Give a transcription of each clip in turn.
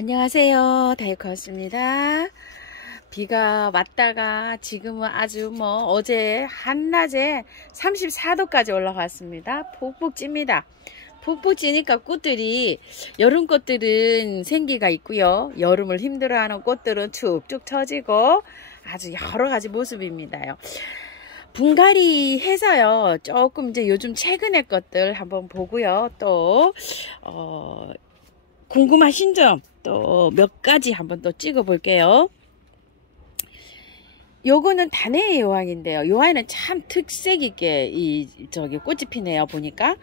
안녕하세요. 다이코였습니다. 비가 왔다가 지금은 아주 어제 한낮에 34도까지 올라갔습니다. 푹푹 찝니다. 푹푹 찌니까 꽃들이, 여름 꽃들은 생기가 있고요. 여름을 힘들어하는 꽃들은 축축 처지고 아주 여러가지 모습입니다요. 분갈이 해서요. 조금 이제 요즘 최근의 것들 한번 보고요. 또 궁금하신 점 또 몇 가지 한번 또 찍어 볼게요. 요거는 단해의 요황인데요. 요황에는 참 특색 있게 꽃이 피네요. 보니까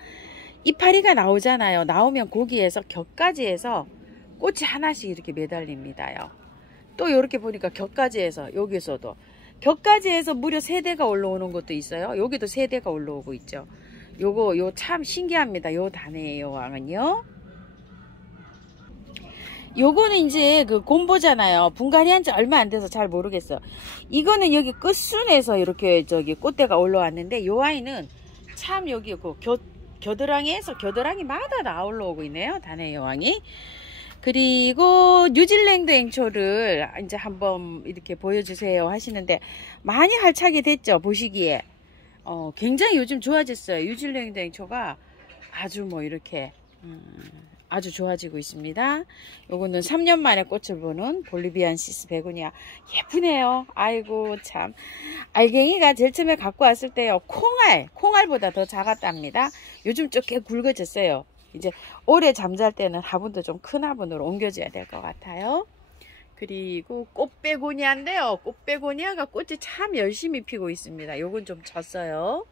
이파리가 나오잖아요. 나오면 거기에서 격가지에서 꽃이 하나씩 이렇게 매달립니다요. 또 이렇게 보니까 격가지에서, 여기서도 격가지에서 무려 3대가 올라오는 것도 있어요. 여기도 3대가 올라오고 있죠. 요 참 신기합니다. 요 단해의 요황은요. 요거는 이제 그 곰보잖아요. 분갈이 한 지 얼마 안 돼서 잘 모르겠어. 이거는 여기 끝순에서 이렇게 꽃대가 올라왔는데, 요 아이는 참 여기 겨드랑이마다 나 올라오고 있네요. 단해 여왕이. 그리고 뉴질랜드 앵초를 이제 한번 이렇게 보여주세요 하시는데, 많이 활착이 됐죠. 보시기에. 굉장히 요즘 좋아졌어요. 뉴질랜드 앵초가 아주 이렇게 아주 좋아지고 있습니다. 요거는 3년 만에 꽃을 보는 볼리비안시스 베고니아. 예쁘네요. 아이고 참. 알갱이가 제일 처음에 갖고 왔을 때요, 콩알보다 더 작았답니다. 요즘 좀 꽤 굵어졌어요. 이제 오래 잠잘 때는 화분도 좀 큰 화분으로 옮겨줘야 될 것 같아요. 그리고 꽃베고니아인데요. 꽃베고니아가 꽃이 참 열심히 피고 있습니다. 요건 좀 졌어요.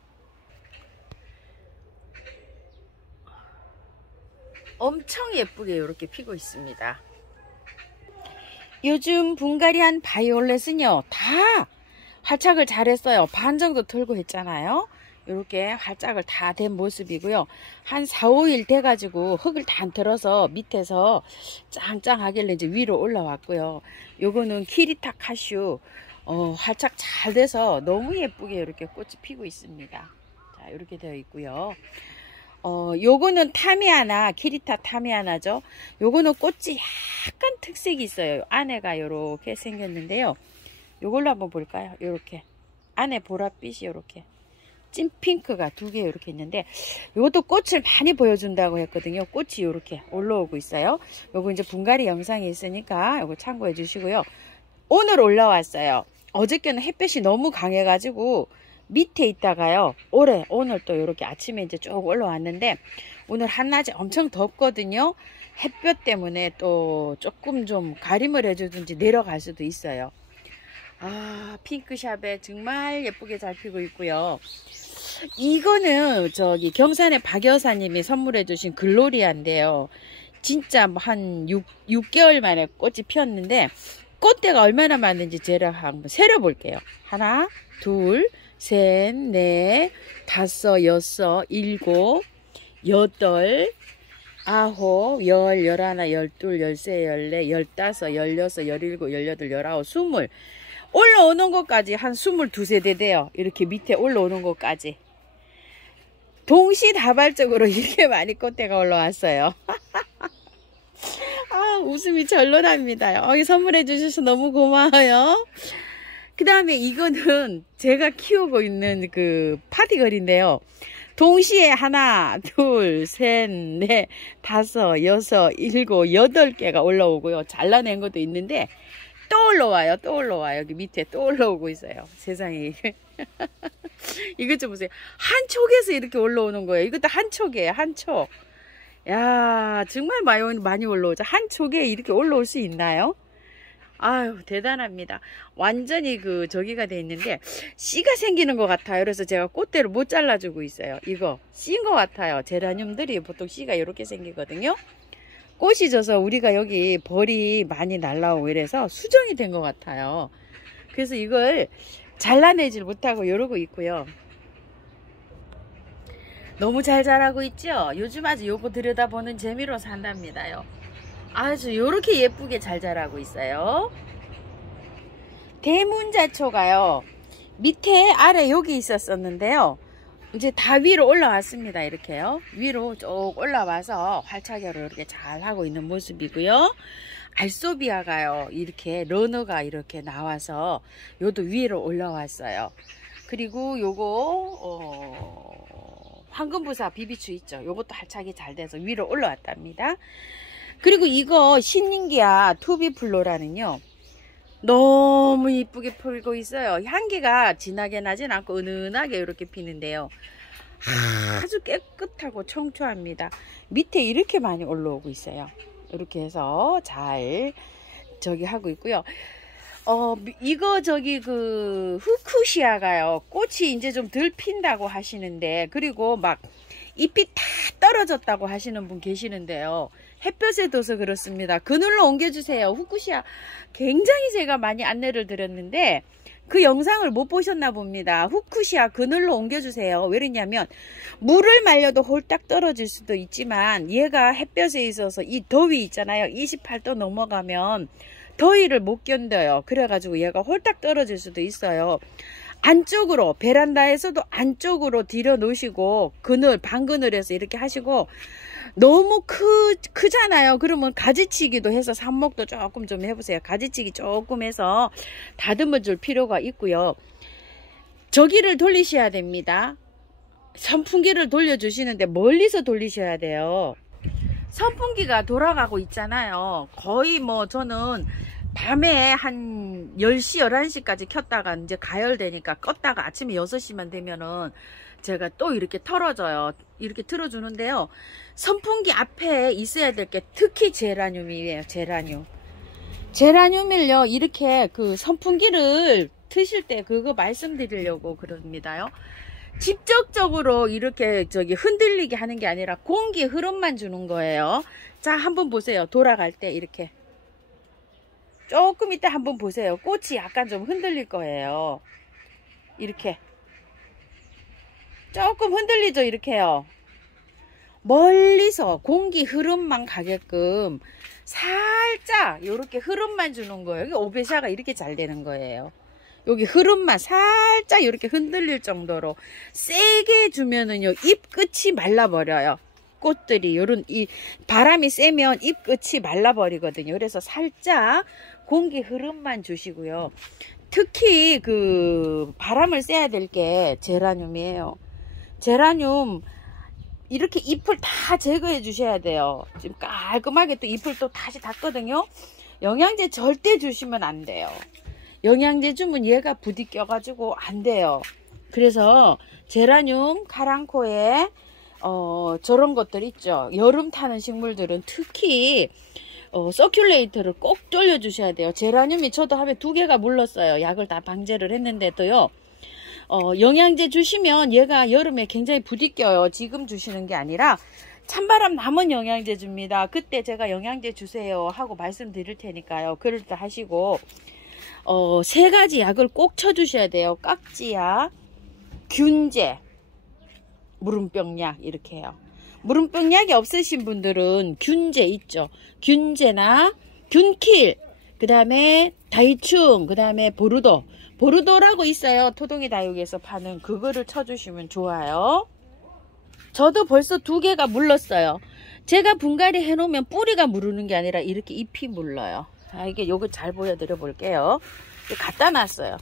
엄청 예쁘게 이렇게 피고 있습니다. 요즘 분갈이한 바이올렛은요, 다 활착을 잘했어요. 반 정도 털고 했잖아요. 이렇게 활착을 다 된 모습이고요. 한 4, 5일 돼가지고 흙을 다 들어서 밑에서 짱짱하길래 이제 위로 올라왔고요. 요거는 키리타 카슈, 활착 잘 돼서 너무 예쁘게 이렇게 꽃이 피고 있습니다. 자, 이렇게 되어 있고요. 요거는 타미아나, 키리타 타미아나죠. 요거는 꽃이 약간 특색이 있어요. 안에가 요렇게 생겼는데요. 요걸로 한번 볼까요? 요렇게. 안에 보랏빛이 요렇게. 찐핑크가 2개 요렇게 있는데, 요것도 꽃을 많이 보여준다고 했거든요. 꽃이 요렇게 올라오고 있어요. 요거 이제 분갈이 영상이 있으니까 요거 참고해 주시고요. 오늘 올라왔어요. 어저께는 햇볕이 너무 강해가지고, 밑에 있다가요, 오늘 또 이렇게 아침에 이제 쭉 올라왔는데, 오늘 한낮에 엄청 덥거든요. 햇볕 때문에 또 조금 좀 가림을 해주든지 내려갈 수도 있어요. 아, 핑크샵에 정말 예쁘게 잘 피고 있고요. 이거는 경산의 박 여사님이 선물해 주신 글로리아인데요. 진짜 한 6개월 만에 꽃이 피었는데, 꽃대가 얼마나 많은지 제가 한번 세려 볼게요. 하나, 둘, 셋, 넷, 다섯, 여섯, 일곱, 여덟, 아홉, 열, 열하나, 열둘, 열세, 열네, 열다섯, 열여섯, 열일곱, 열여덟, 열아홉, 20. 올라오는 것까지 한 22세대 돼요. 이렇게 밑에 올라오는 것까지. 동시다발적으로 이렇게 많이 꽃대가 올라왔어요. 아, 웃음이 절로 납니다. 선물해 주셔서 너무 고마워요. 그 다음에 이거는 제가 키우고 있는 그 파티걸인데요. 동시에 하나, 둘, 셋, 넷, 다섯, 여섯, 일곱, 8개가 올라오고요. 잘라낸 것도 있는데 또 올라와요. 또 올라와요. 여기 밑에 또 올라오고 있어요. 세상에. 이것 좀 보세요. 한 촉에서 이렇게 올라오는 거예요. 이것도 한 촉이에요. 한 촉. 야, 정말 많이 올라오죠. 한 촉에 이렇게 올라올 수 있나요? 아유, 대단합니다. 완전히 저기가 돼 있는데 씨가 생기는 것 같아요. 그래서 제가 꽃대를 못 잘라주고 있어요. 이거 씨인 것 같아요. 제라늄들이 보통 씨가 이렇게 생기거든요. 꽃이 져서 우리가 여기 벌이 많이 날라오고 이래서 수정이 된 것 같아요. 그래서 이걸 잘라내질 못하고 이러고 있고요. 너무 잘 자라고 있죠? 요즘 아주 요거 들여다보는 재미로 산답니다요. 아주 요렇게 예쁘게 잘 자라고 있어요. 대문자초가요, 밑에 아래 여기 있었었는데요, 이제 다 위로 올라왔습니다. 이렇게요. 위로 쭉 올라와서 활착열을 이렇게 잘 하고 있는 모습이고요. 알소비아가요, 이렇게 러너가 이렇게 나와서 요도 위로 올라왔어요. 그리고 요거 황금부사 비비추 있죠. 요것도 활착이 잘 돼서 위로 올라왔답니다. 그리고 이거 신인기아 투비플로라는요, 너무 이쁘게 풀고 있어요. 향기가 진하게 나진 않고 은은하게 이렇게 피는데요, 아주 깨끗하고 청초합니다. 밑에 이렇게 많이 올라오고 있어요. 이렇게 해서 잘 저기 하고 있고요. 이거 저기 그 후쿠시아가요, 꽃이 이제 좀 덜 핀다고 하시는데, 그리고 막 잎이 다 떨어졌다고 하시는 분 계시는데요, 햇볕에 둬서 그렇습니다. 그늘로 옮겨주세요. 후쿠시아 굉장히 제가 많이 안내를 드렸는데 그 영상을 못 보셨나 봅니다. 후쿠시아 그늘로 옮겨주세요. 왜냐면 물을 말려도 홀딱 떨어질 수도 있지만 얘가 햇볕에 있어서 이 더위 있잖아요. 28도 넘어가면 더위를 못 견뎌요. 그래가지고 얘가 홀딱 떨어질 수도 있어요. 안쪽으로, 베란다에서도 안쪽으로 들여 놓으시고 그늘, 방그늘에서 이렇게 하시고, 너무 크잖아요. 그러면 가지치기도 해서 삽목도 조금 좀 해보세요. 가지치기 조금 해서 다듬어 줄 필요가 있고요. 저기를 돌리셔야 됩니다. 선풍기를 돌려주시는데 멀리서 돌리셔야 돼요. 선풍기가 돌아가고 있잖아요. 거의 뭐 저는 밤에 한 10시, 11시까지 켰다가 이제 가열되니까 껐다가 아침에 6시만 되면은 제가 또 이렇게 털어줘요. 이렇게 틀어주는데요. 선풍기 앞에 있어야 될 게 특히 제라늄이에요. 제라늄. 제라늄을요, 이렇게 그 선풍기를 트실 때 그거 말씀드리려고 그럽니다요. 직접적으로 이렇게 저기 흔들리게 하는 게 아니라 공기 흐름만 주는 거예요. 자, 한번 보세요. 돌아갈 때 이렇게. 조금 이따 한번 보세요. 꽃이 약간 좀 흔들릴 거예요. 이렇게. 조금 흔들리죠. 이렇게요. 멀리서 공기 흐름만 가게끔 살짝 이렇게 흐름만 주는 거예요. 여기 오베샤가 이렇게 잘 되는 거예요. 여기 흐름만 살짝 이렇게 흔들릴 정도로 세게 주면은요, 잎 끝이 말라버려요. 꽃들이 요런 이 바람이 세면 잎 끝이 말라버리거든요. 그래서 살짝 공기 흐름만 주시고요. 특히 그 바람을 쐬야 될 게 제라늄이에요. 제라늄 이렇게 잎을 다 제거해 주셔야 돼요. 지금 깔끔하게 또 잎을 또 다시 닦거든요. 영양제 절대 주시면 안 돼요. 영양제 주면 얘가 부딪혀 가지고 안 돼요. 그래서 제라늄, 카랑코에 저런 것들 있죠. 여름 타는 식물들은 특히 서큘레이터를 꼭 돌려 주셔야 돼요. 제라늄이 저도 하루에 2개가 물렀어요. 약을 다 방제를 했는데도요. 영양제 주시면 얘가 여름에 굉장히 부딪혀요. 지금 주시는 게 아니라 찬바람 남은 영양제 줍니다. 그때 제가 영양제 주세요 하고 말씀드릴 테니까요. 그럴 때 하시고 3가지 약을 꼭 쳐주셔야 돼요. 깍지약, 균제, 무름병약 이렇게 해요. 무름병약이 없으신 분들은 균제 있죠. 균제나 균킬, 그 다음에 다이충, 그 다음에 보르도라고 있어요. 토동이 다육에서 파는 그거를 쳐주시면 좋아요. 저도 벌써 2개가 물렀어요. 제가 분갈이 해놓으면 뿌리가 무르는 게 아니라 이렇게 잎이 물러요. 이게 요거 잘 보여드려 볼게요. 갖다 놨어요.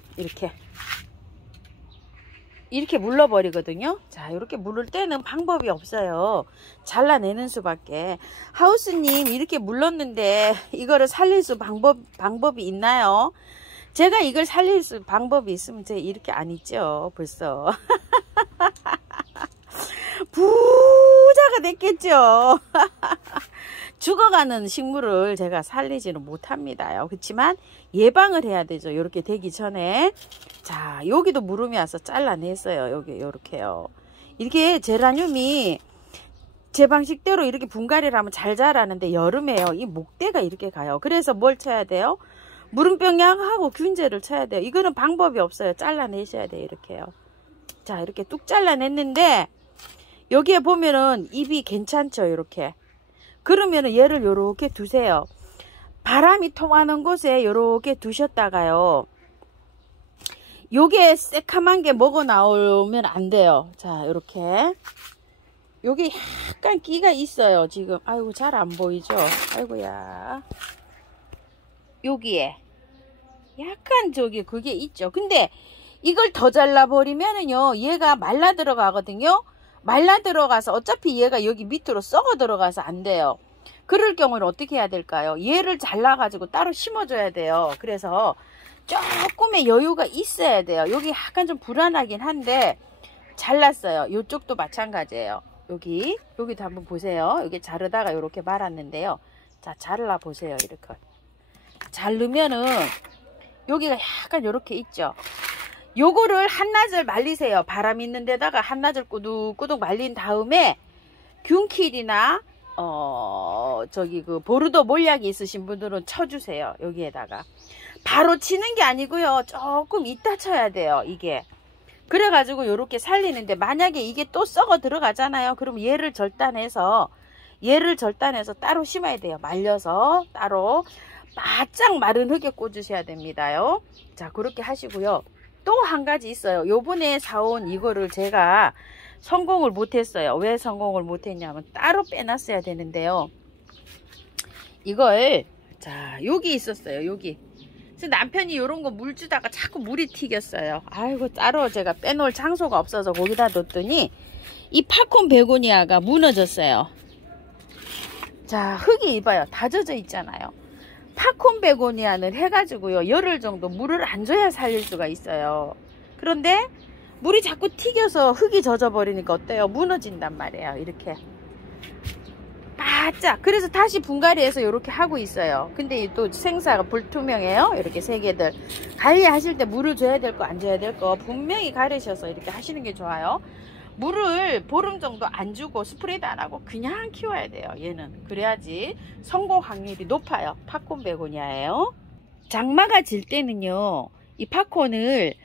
이렇게 물러버리거든요. 자, 이렇게 물을 때는 방법이 없어요. 잘라내는 수밖에. 하우스님, 이렇게 물렀는데 이거를 살릴 수 방법이 있나요? 제가 이걸 살릴 수 방법이 있으면 제가 이렇게 안 있죠. 벌써 부자가 됐겠죠. 죽어가는 식물을 제가 살리지는 못합니다요. 그렇지만 예방을 해야 되죠. 이렇게 되기 전에. 자, 여기도 무름이 와서 잘라냈어요. 여기 이렇게요. 이렇게 제라늄이 제 방식대로 이렇게 분갈이를 하면 잘 자라는데 여름에요, 이 목대가 이렇게 가요. 그래서 뭘 쳐야 돼요? 무름병약하고 균제를 쳐야 돼요. 이거는 방법이 없어요. 잘라내셔야 돼요. 이렇게요. 자, 이렇게 뚝 잘라냈는데 여기에 보면은 잎이 괜찮죠. 이렇게. 그러면은 얘를 이렇게 두세요. 바람이 통하는 곳에 이렇게 두셨다가요. 요게 새카만 게 먹어 나오면 안 돼요. 자, 이렇게. 여기 약간 끼가 있어요. 지금. 아이고, 잘 안 보이죠? 아이고야. 여기에 약간 저기 그게 있죠. 근데 이걸 더 잘라버리면은요 얘가 말라 들어가거든요. 말라 들어가서 어차피 얘가 여기 밑으로 썩어 들어가서 안 돼요. 그럴 경우는 어떻게 해야 될까요? 얘를 잘라 가지고 따로 심어줘야 돼요. 그래서 조금의 여유가 있어야 돼요. 여기 약간 좀 불안하긴 한데 잘랐어요. 이쪽도 마찬가지예요. 여기도 한번 보세요. 여기 자르다가 이렇게 말았는데요. 자, 잘라 보세요. 이렇게 자르면은 여기가 약간 이렇게 있죠. 요거를 한나절 말리세요. 바람 있는 데다가 한나절 꾸둑꾸둑 말린 다음에 균킬이나 저기 그 보르도 몰약이 있으신 분들은 쳐주세요. 여기에다가 바로 치는 게 아니고요. 조금 이따 쳐야 돼요. 이게 그래가지고 요렇게 살리는데, 만약에 이게 또 썩어 들어가잖아요. 그럼 얘를 절단해서 따로 심어야 돼요. 말려서 따로 바짝 마른 흙에 꽂으셔야 됩니다요. 자, 그렇게 하시고요. 또 한 가지 있어요. 요번에 사온 이거를 제가 성공을 못했어요. 왜 성공을 못했냐면 따로 빼놨어야 되는데요. 이걸, 자, 여기 있었어요. 여기. 그래서 남편이 요런 거 물 주다가 자꾸 물이 튀겼어요. 아이고, 따로 제가 빼놓을 장소가 없어서 거기다 뒀더니 이 팝콘 베고니아가 무너졌어요. 자, 흙이 이봐요. 다 젖어 있잖아요. 팝콘 베고니아는 해가지고요, 열흘 정도 물을 안 줘야 살릴 수가 있어요. 그런데 물이 자꾸 튀겨서 흙이 젖어 버리니까 어때요? 무너진단 말이에요. 이렇게 바짝. 그래서 다시 분갈이해서 이렇게 하고 있어요. 근데 또 생사가 불투명해요. 이렇게 세 개들 관리하실 때 물을 줘야 될 거 안 줘야 될 거 분명히 가르셔서 이렇게 하시는 게 좋아요. 물을 보름 정도 안 주고 스프레이도 안 하고 그냥 키워야 돼요. 얘는 그래야지 성공 확률이 높아요. 팝콘 베고니아예요. 장마가 질 때는요, 이 팝콘을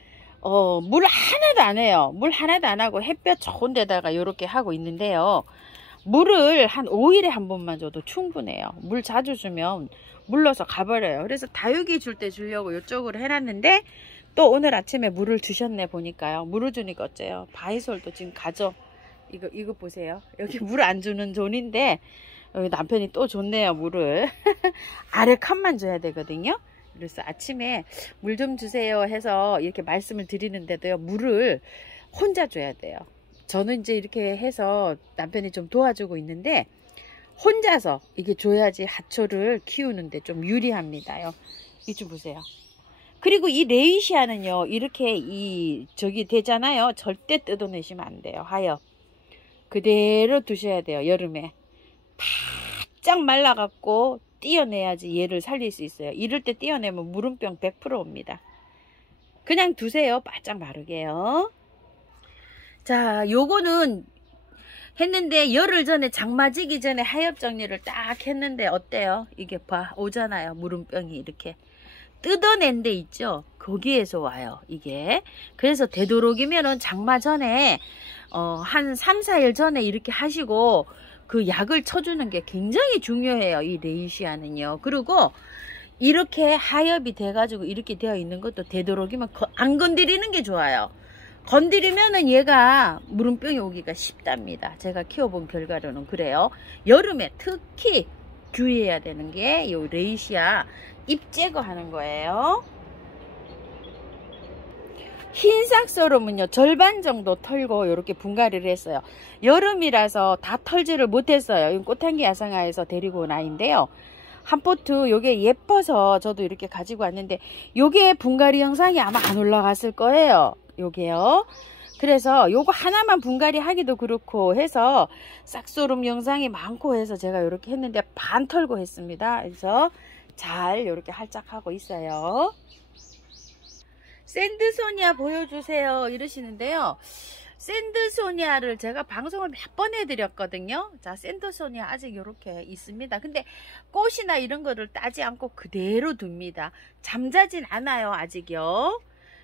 물 하나도 안 해요. 물 하나도 안 하고 햇볕 좋은 데다가 이렇게 하고 있는데요, 물을 한 5일에 한 번만 줘도 충분해요. 물 자주 주면 물러서 가버려요. 그래서 다육이 줄 때 주려고 이쪽으로 해놨는데 또 오늘 아침에 물을 주셨네. 보니까요. 물을 주니까 어째요? 바이솔도 지금 가져. 이거 보세요. 여기 물 안 주는 존인데 여기 남편이 또 줬네요. 물을. 아래 칸만 줘야 되거든요. 그래서 아침에 물 좀 주세요 해서 이렇게 말씀을 드리는데도요, 물을 혼자 줘야 돼요. 저는 이제 이렇게 해서 남편이 좀 도와주고 있는데 혼자서 이게 줘야지 하초를 키우는데 좀 유리합니다요. 이 좀 보세요. 그리고 이 레이시아는요, 이렇게 저기 되잖아요. 절대 뜯어내시면 안 돼요. 하여 그대로 두셔야 돼요. 여름에 바짝 말라갖고 띄어내야지 얘를 살릴 수 있어요. 이럴 때 띄어내면 무름병 100% 옵니다. 그냥 두세요. 바짝 마르게요. 자, 요거는 했는데 열흘 전에 장마지기 전에 하엽 정리를 딱 했는데 어때요? 이게 봐, 오잖아요. 무름병이 이렇게 뜯어낸 데 있죠. 거기에서 와요. 이게 그래서 되도록이면은 장마 전에 한 3, 4일 전에 이렇게 하시고 그 약을 쳐주는 게 굉장히 중요해요. 이 레이시아는요. 그리고 이렇게 하엽이 돼가지고 이렇게 되어 있는 것도 되도록이면 안 건드리는 게 좋아요. 건드리면은 얘가 무름병이 오기가 쉽답니다. 제가 키워본 결과로는 그래요. 여름에 특히 주의해야 되는 게 이 레이시아 잎 제거하는 거예요. 흰색 소름은요, 절반 정도 털고 이렇게 분갈이를 했어요. 여름이라서 다 털지를 못했어요. 이건 꽃향기 야생화에서 데리고 온 아이인데요, 한 포트 요게 예뻐서 저도 이렇게 가지고 왔는데 요게 분갈이 영상이 아마 안 올라갔을 거예요. 요게요. 그래서 요거 하나만 분갈이 하기도 그렇고 해서 싹소름 영상이 많고 해서 제가 이렇게 했는데 반 털고 했습니다. 그래서 잘 이렇게 활짝하고 있어요. 샌드소니아 보여주세요 이러시는데요, 샌드소니아를 제가 방송을 몇 번 해드렸거든요. 자, 샌드소니아 아직 이렇게 있습니다. 근데 꽃이나 이런 거를 따지 않고 그대로 둡니다. 잠자진 않아요 아직요.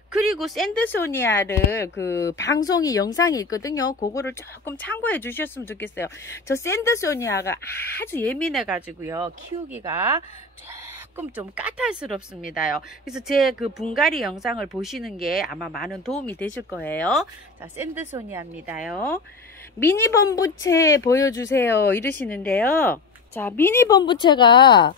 그리고 샌드소니아를 그 방송이 영상이 있거든요. 그거를 조금 참고해 주셨으면 좋겠어요. 저 샌드소니아가 아주 예민해 가지고요, 키우기가 조금 좀 까탈스럽습니다요. 그래서 제 그 분갈이 영상을 보시는 게 아마 많은 도움이 되실 거예요. 자, 샌드소니아입니다요. 미니 범부채 보여주세요 이러시는데요, 자, 미니 범부채가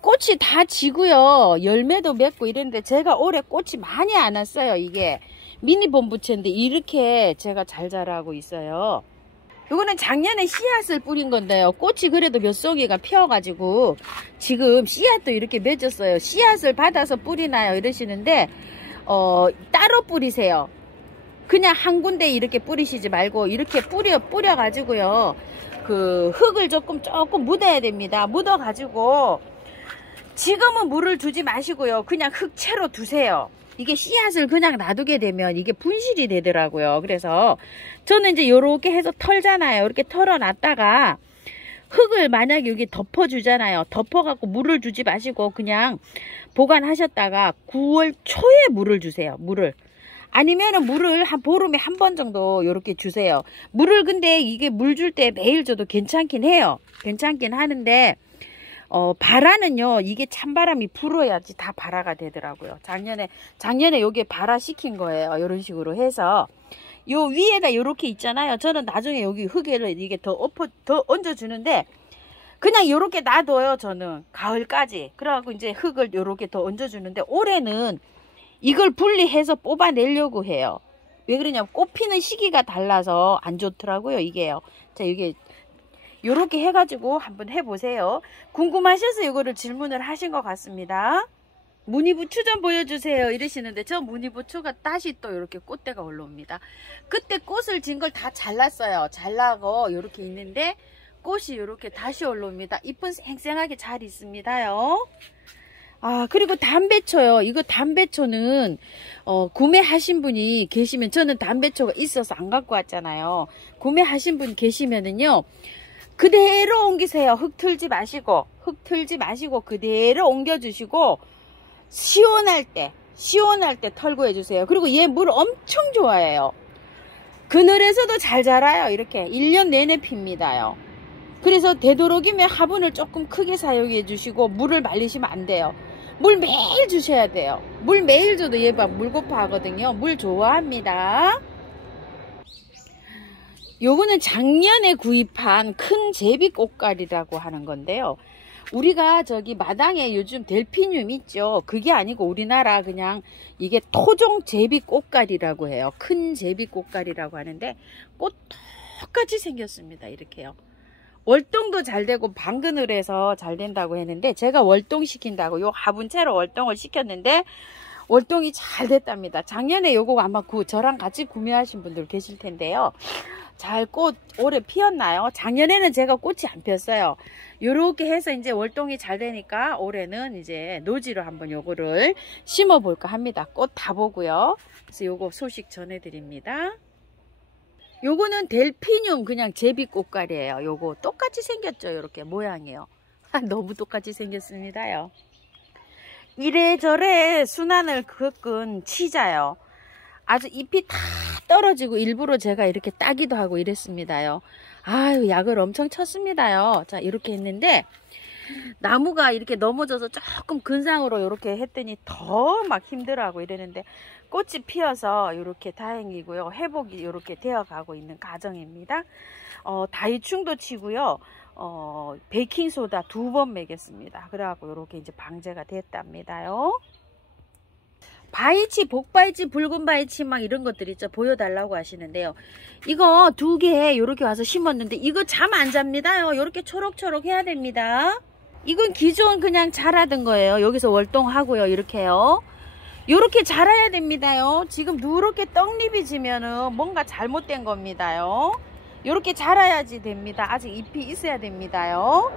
꽃이 다 지고요. 열매도 맺고 이랬는데 제가 올해 꽃이 많이 안 왔어요. 이게 미니 봄부채인데 이렇게 제가 잘 자라고 있어요. 이거는 작년에 씨앗을 뿌린 건데요. 꽃이 그래도 몇 송이가 피어가지고 지금 씨앗도 이렇게 맺었어요. 씨앗을 받아서 뿌리나요? 이러시는데 따로 뿌리세요. 그냥 한 군데 이렇게 뿌리시지 말고 이렇게 뿌려가지고요. 그 흙을 조금 묻어야 됩니다. 묻어가지고 지금은 물을 주지 마시고요. 그냥 흙채로 두세요. 이게 씨앗을 그냥 놔두게 되면 이게 분실이 되더라고요. 그래서 저는 이제 요렇게 해서 털잖아요. 이렇게 털어놨다가 흙을 만약에 여기 덮어주잖아요. 덮어갖고 물을 주지 마시고 그냥 보관하셨다가 9월 초에 물을 주세요. 물을. 아니면은 물을 한 보름에 한 번 정도 요렇게 주세요. 물을 근데 이게 물 줄 때 매일 줘도 괜찮긴 해요. 괜찮긴 하는데 발화는요, 이게 찬바람이 불어야지 다 발화가 되더라고요. 작년에 요게 발화시킨 거예요. 요런 식으로 해서. 요 위에가 요렇게 있잖아요. 저는 나중에 여기 흙에를 이게 더 얹어주는데, 그냥 요렇게 놔둬요, 저는. 가을까지. 그래갖고 이제 흙을 요렇게 더 얹어주는데, 올해는 이걸 분리해서 뽑아내려고 해요. 왜 그러냐면, 꽃 피는 시기가 달라서 안 좋더라고요, 이게요. 자, 이게. 요렇게 해가지고 한번 해보세요. 궁금하셔서 이거를 질문을 하신 것 같습니다. 무늬부추 좀 보여주세요 이러시는데 저 무늬부추가 다시 또 이렇게 꽃대가 올라옵니다. 그때 꽃을 진 걸 다 잘랐어요. 잘라고 이렇게 있는데 꽃이 이렇게 다시 올라옵니다. 잎은 쌩쌩하게 잘 있습니다요. 아, 그리고 담배초요. 이거 담배초는 구매하신 분이 계시면, 저는 담배초가 있어서 안 갖고 왔잖아요. 구매하신 분 계시면은요, 그대로 옮기세요. 흙 틀지 마시고 그대로 옮겨주시고 시원할 때 털고 해주세요. 그리고 얘 물 엄청 좋아해요. 그늘에서도 잘 자라요. 이렇게 1년 내내 핍니다요. 그래서 되도록이면 화분을 조금 크게 사용해 주시고 물을 말리시면 안 돼요. 물 매일 주셔야 돼요. 물 매일 줘도 얘 봐, 물고파 하거든요. 물 좋아합니다. 요거는 작년에 구입한 큰 제비꽃갈이라고 하는 건데요. 우리가 저기 마당에 요즘 델피늄 있죠. 그게 아니고 우리나라 그냥 이게 토종 제비꽃갈이라고 해요. 큰 제비꽃갈이라고 하는데 꽃 똑같이 생겼습니다. 이렇게요. 월동도 잘 되고 방그늘에서 잘 된다고 했는데 제가 월동 시킨다고 요 화분채로 월동을 시켰는데 월동이 잘 됐답니다. 작년에 요거 아마 저랑 같이 구매하신 분들 계실 텐데요. 잘 꽃 올해 피었나요? 작년에는 제가 꽃이 안 폈어요. 요렇게 해서 이제 월동이 잘 되니까 올해는 이제 노지로 한번 요거를 심어 볼까 합니다. 꽃 다 보고요. 그래서 요거 소식 전해드립니다. 요거는 델피늄 그냥 제비꽃갈이에요. 요거 똑같이 생겼죠. 요렇게 모양이요. 너무 똑같이 생겼습니다요. 이래저래 순환을 겪은 치자요. 아주 잎이 다 떨어지고 일부러 제가 이렇게 따기도 하고 이랬습니다요. 아유, 약을 엄청 쳤습니다요. 자, 이렇게 했는데 나무가 이렇게 넘어져서 조금 근상으로 이렇게 했더니 더 막 힘들어하고 이러는데 꽃이 피어서 이렇게 다행이고요. 회복이 이렇게 되어 가고 있는 과정입니다. 다이충도 치고요. 베이킹소다 2번 먹였습니다. 그래갖고 이렇게 이제 방제가 됐답니다요. 바이치, 복바이치, 붉은 바이치 막 이런 것들 있죠. 보여달라고 하시는데요. 이거 2개 이렇게 와서 심었는데 이거 잠 안 잡니다요. 이렇게 초록초록 해야 됩니다. 이건 기존 그냥 자라던 거예요. 여기서 월동하고요. 이렇게요. 이렇게 자라야 됩니다요. 지금 누렇게 떡잎이 지면은 뭔가 잘못된 겁니다요. 이렇게 자라야지 됩니다. 아직 잎이 있어야 됩니다요.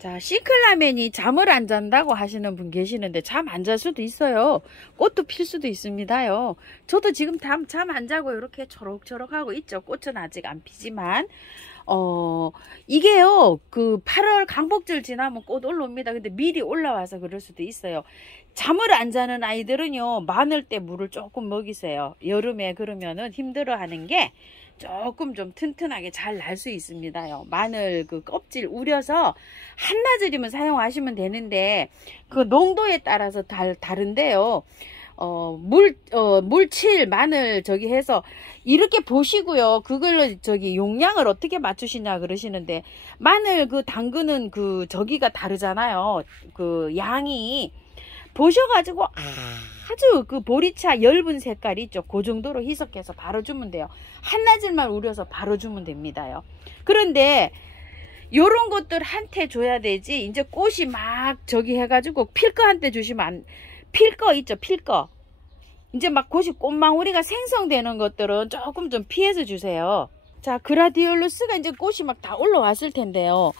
자, 시클라멘이 잠을 안 잔다고 하시는 분 계시는데 잠 안 잘 수도 있어요. 꽃도 필 수도 있습니다요. 저도 지금 잠 안 자고 이렇게 초록초록하고 있죠. 꽃은 아직 안 피지만 이게요, 그 8월 강복절 지나면 꽃 올라옵니다. 근데 미리 올라와서 그럴 수도 있어요. 잠을 안 자는 아이들은요, 많을 때 물을 조금 먹이세요. 여름에 그러면은 힘들어 하는 게 조금 좀 튼튼하게 잘 날 수 있습니다요. 마늘 그 껍질 우려서 한나절이면 사용하시면 되는데 그 농도에 따라서 다른데요. 물칠 마늘 저기 해서 이렇게 보시고요. 그걸 저기 용량을 어떻게 맞추시냐 그러시는데, 마늘 그 담그는 그 저기가 다르잖아요. 그 양이. 보셔가지고 아주 그 보리차 엷은 색깔 있죠. 그 정도로 희석해서 바로 주면 돼요. 한나절만 우려서 바로 주면 됩니다요. 그런데 요런 것들 한테 줘야 되지, 이제 꽃이 막 저기 해가지고 필 거 한테 주시면 필 거 있죠. 필 거. 이제 막 꽃이 꽃망울이가 생성되는 것들은 조금 좀 피해서 주세요. 자, 그라디올루스가 이제 꽃이 막 다 올라왔을 텐데요.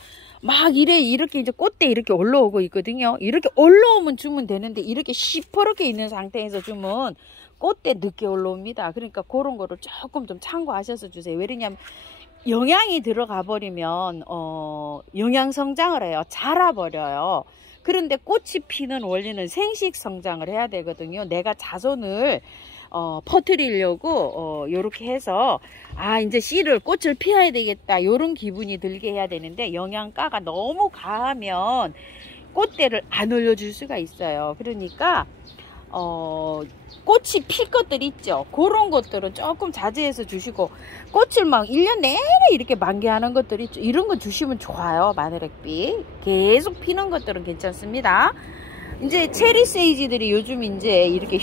막 이렇게 이제 꽃대 이렇게 올라오고 있거든요. 이렇게 올라오면 주면 되는데, 이렇게 시퍼렇게 있는 상태에서 주면 꽃대 늦게 올라옵니다. 그러니까 그런 거를 조금 좀 참고하셔서 주세요. 왜냐면 영양이 들어가 버리면 영양 성장을 해요. 자라버려요. 그런데 꽃이 피는 원리는 생식 성장을 해야 되거든요. 내가 자손을 퍼뜨리려고 요렇게 해서 이제 씨를 꽃을 피워야 되겠다 요런 기분이 들게 해야 되는데, 영양가가 너무 가하면 꽃대를 안 올려줄 수가 있어요. 그러니까 꽃이 필 것들 있죠. 그런 것들은 조금 자제해서 주시고, 꽃을 막 1년 내내 이렇게 만개하는 것들 있죠. 이런 거 주시면 좋아요. 마늘액비 계속 피는 것들은 괜찮습니다. 이제 체리 세이지들이 요즘 이제 이렇게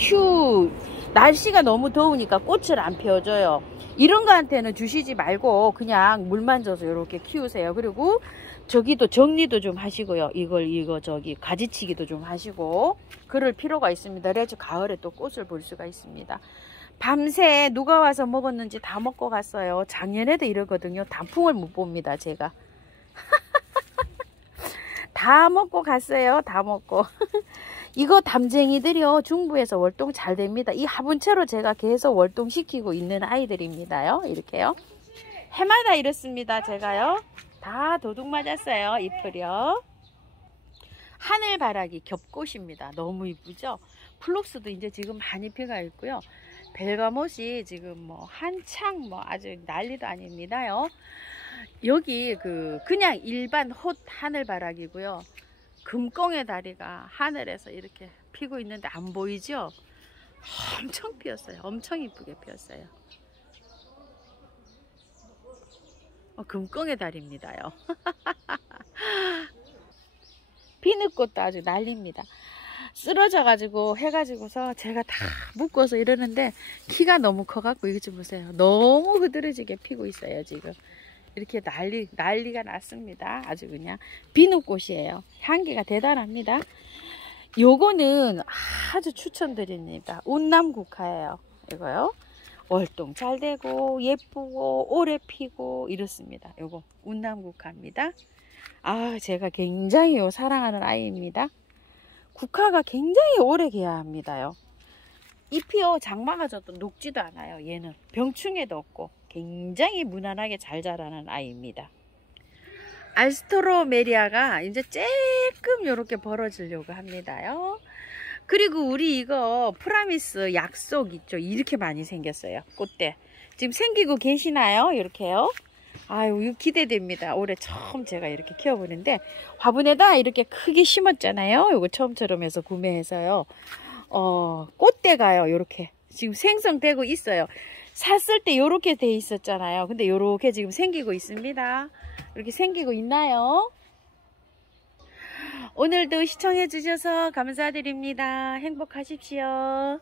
날씨가 너무 더우니까 꽃을 안 피워줘요. 이런 거한테는 주시지 말고 그냥 물만 줘서 이렇게 키우세요. 그리고 저기도 정리도 좀 하시고요. 이거 저기 가지치기도 좀 하시고 그럴 필요가 있습니다. 그래서 가을에 또 꽃을 볼 수가 있습니다. 밤새 누가 와서 먹었는지 다 먹고 갔어요. 작년에도 이러거든요. 단풍을 못 봅니다, 제가. 다 먹고 갔어요. 다 먹고. 이거 담쟁이들이요, 중부에서 월동 잘 됩니다. 이 화분채로 제가 계속 월동시키고 있는 아이들입니다요. 이렇게요. 해마다 이렇습니다. 제가요. 다 도둑 맞았어요. 잎을요. 하늘바라기 겹꽃입니다. 너무 이쁘죠? 플록스도 이제 지금 많이 피가 있고요. 벨가못이 지금 뭐 한창 뭐 아주 난리도 아닙니다요. 여기 그냥 일반 홑 하늘바라기고요. 금꽁의 다리가 하늘에서 이렇게 피고 있는데 안 보이죠? 엄청 피었어요. 엄청 이쁘게 피었어요. 금꽁의 다리입니다요. 비누꽃도 아주 난립니다. 쓰러져 가지고 해가지고서 제가 다 묶어서 이러는데 키가 너무 커갖고 이거 좀 보세요. 너무 흐드러지게 피고 있어요. 지금 이렇게 난리가 났습니다. 아주 그냥 비누꽃이에요. 향기가 대단합니다. 요거는 아주 추천드립니다. 운남국화예요. 이거요. 월동 잘 되고 예쁘고 오래 피고 이렇습니다. 요거 운남국화입니다. 제가 굉장히 사랑하는 아이입니다. 국화가 굉장히 오래 개야 합니다요. 잎이요, 장마가 져도 녹지도 않아요. 얘는 병충해도 없고 굉장히 무난하게 잘 자라는 아이입니다. 알스트로메리아가 이제 조금 이렇게 벌어지려고 합니다요. 그리고 우리 이거 프라미스 약속 있죠. 이렇게 많이 생겼어요. 꽃대 지금 생기고 계시나요? 이렇게요. 아유, 이거 기대됩니다. 올해 처음 제가 이렇게 키워보는데 화분에다 이렇게 크게 심었잖아요. 이거 처음처럼 해서 구매해서요. 꽃대가요, 이렇게 지금 생성되고 있어요. 샀을 때 이렇게 돼 있었잖아요. 근데 이렇게 지금 생기고 있습니다. 이렇게 생기고 있나요? 오늘도 시청해 주셔서 감사드립니다. 행복하십시오.